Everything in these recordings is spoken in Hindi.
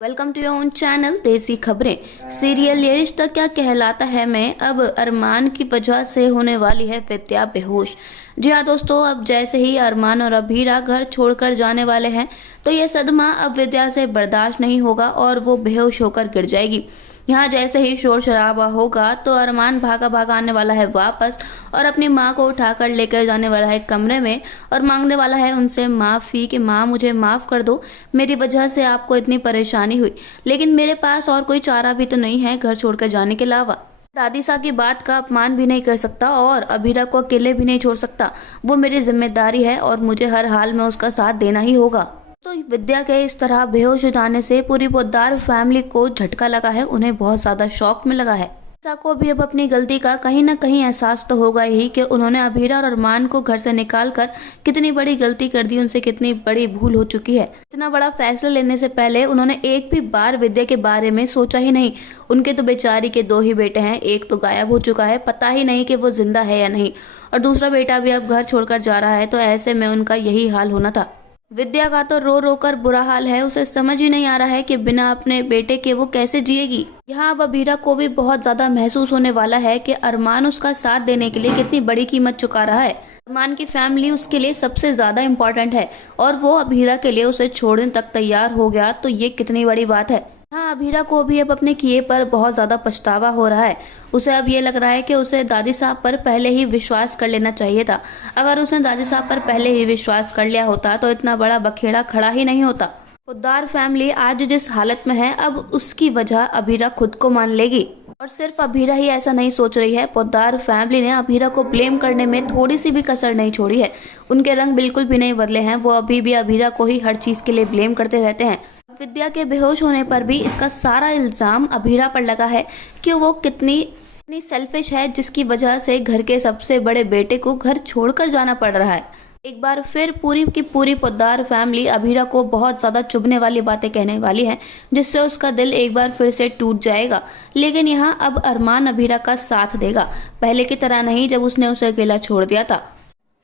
Welcome to your own channel Desi Khabren. Serial ये रिश्ता क्या कहलाता है में अब अरमान की वजह से होने वाली है विद्या बेहोश। जी हाँ दोस्तों, अब जैसे ही अरमान और अभीरा घर छोड़कर जाने वाले हैं तो ये सदमा अब विद्या से बर्दाश्त नहीं होगा और वो बेहोश होकर गिर जाएगी। यहाँ जैसे ही शोर शराबा होगा तो अरमान भागा भागा आने वाला है वापस और अपनी माँ को उठाकर लेकर जाने वाला है कमरे में और मांगने वाला है उनसे माफ़ी कि माँ मुझे माफ़ कर दो, मेरी वजह से आपको इतनी परेशानी हुई, लेकिन मेरे पास और कोई चारा भी तो नहीं है घर छोड़कर जाने के अलावा। दादी सा की बात का अपमान भी नहीं कर सकता और अभीरा को अकेले भी नहीं छोड़ सकता। वो मेरी जिम्मेदारी है और मुझे हर हाल में उसका साथ देना ही होगा। तो विद्या के इस तरह बेहोश हो जाने से पूरी पोद्दार फैमिली को झटका लगा है, उन्हें बहुत ज्यादा शॉक में लगा है। दादी को भी अब अपनी गलती का कहीं ना कहीं एहसास तो होगा ही कि उन्होंने अभीरा और अरमान को घर से निकाल कर कितनी बड़ी गलती कर दी, उनसे कितनी बड़ी भूल हो चुकी है। इतना बड़ा फैसला लेने से पहले उन्होंने एक भी बार विद्या के बारे में सोचा ही नहीं। उनके तो बेचारी के 2 ही बेटे हैं, एक तो गायब हो चुका है, पता ही नहीं कि वो जिंदा है या नहीं, और दूसरा बेटा भी अब घर छोड़कर जा रहा है, तो ऐसे में उनका यही हाल होना था। विद्या का तो रो रो कर बुरा हाल है, उसे समझ ही नहीं आ रहा है कि बिना अपने बेटे के वो कैसे जिएगी। यहाँ अब अभीरा को भी बहुत ज्यादा महसूस होने वाला है कि अरमान उसका साथ देने के लिए कितनी बड़ी कीमत चुका रहा है। अरमान की फैमिली उसके लिए सबसे ज्यादा इम्पोर्टेंट है और वो अभीरा के लिए उसे छोड़ने तक तैयार हो गया, तो ये कितनी बड़ी बात है। हाँ, अभीरा को भी अब अपने किए पर बहुत ज्यादा पछतावा हो रहा है। उसे अब ये लग रहा है कि उसे दादी साहब पर पहले ही विश्वास कर लेना चाहिए था। अगर उसने दादी साहब पर पहले ही विश्वास कर लिया होता तो इतना बड़ा बखेड़ा खड़ा ही नहीं होता। खुददार फैमिली आज जिस हालत में है, अब उसकी वजह अभीरा खुद को मान लेगी। और सिर्फ अभीरा ही ऐसा नहीं सोच रही है, पोद्दार फैमिली ने अभीरा को ब्लेम करने में थोड़ी सी भी कसर नहीं छोड़ी है। उनके रंग बिल्कुल भी नहीं बदले हैं, वो अभी भी अभीरा को ही हर चीज के लिए ब्लेम करते रहते हैं। विद्या के बेहोश होने पर भी इसका सारा इल्जाम अभीरा पर लगा है कि वो कितनी सेल्फिश है, जिसकी वजह से घर के सबसे बड़े बेटे को घर छोड़कर जाना पड़ रहा है। एक बार फिर पूरी की पूरी पोद्दार फैमिली अभीरा को बहुत ज्यादा चुभने वाली बातें कहने वाली है, जिससे उसका दिल एक बार फिर से टूट जाएगा। लेकिन यहाँ अब अरमान अभीरा का साथ देगा, पहले की तरह नहीं जब उसने उसे अकेला छोड़ दिया था।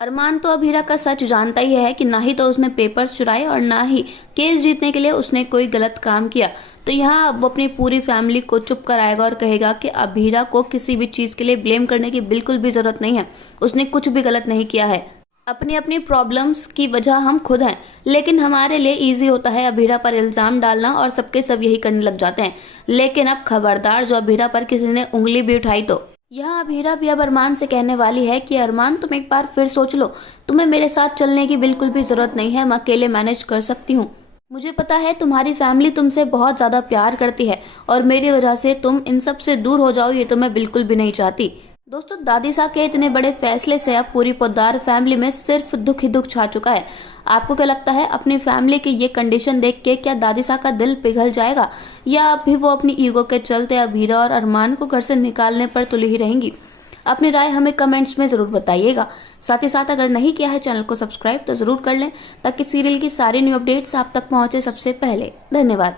अरमान तो अभीरा का सच जानता ही है कि ना ही तो उसने पेपर्स चुराए और ना ही केस जीतने के लिए उसने कोई गलत काम किया। तो यहाँ वो अपनी पूरी फैमिली को चुप कराएगा और कहेगा कि अभीरा को किसी भी चीज़ के लिए ब्लेम करने की बिल्कुल भी ज़रूरत नहीं है, उसने कुछ भी गलत नहीं किया है। अपनी अपनी प्रॉब्लम्स की वजह हम खुद हैं, लेकिन हमारे लिए इजी होता है अभीरा पर इल्ज़ाम डालना और सबके सब यही करने लग जाते हैं। लेकिन अब खबरदार, जो अभीरा पर किसी ने उंगली भी उठाई तो यहाँ अभीरा भी अब अरमान से कहने वाली है कि अरमान तुम एक बार फिर सोच लो, तुम्हें मेरे साथ चलने की बिल्कुल भी जरूरत नहीं है, मैं अकेले मैनेज कर सकती हूँ। मुझे पता है तुम्हारी फैमिली तुमसे बहुत ज़्यादा प्यार करती है और मेरी वजह से तुम इन सब से दूर हो जाओ, ये तो मैं बिल्कुल भी नहीं चाहती। दोस्तों, दादी साहब के इतने बड़े फैसले से अब पूरी पोद्दार फैमिली में सिर्फ दुख ही दुख छा चुका है। आपको क्या लगता है, अपनी फैमिली की ये कंडीशन देख के क्या दादी साहब का दिल पिघल जाएगा, या अभी वो अपनी ईगो के चलते अभीरा और अरमान को घर से निकालने पर तुली ही रहेंगी? अपनी राय हमें कमेंट्स में ज़रूर बताइएगा। साथ ही साथ अगर नहीं किया है चैनल को सब्सक्राइब तो ज़रूर कर लें, ताकि सीरियल की सारी न्यू अपडेट्स आप तक पहुँचे सबसे पहले। धन्यवाद।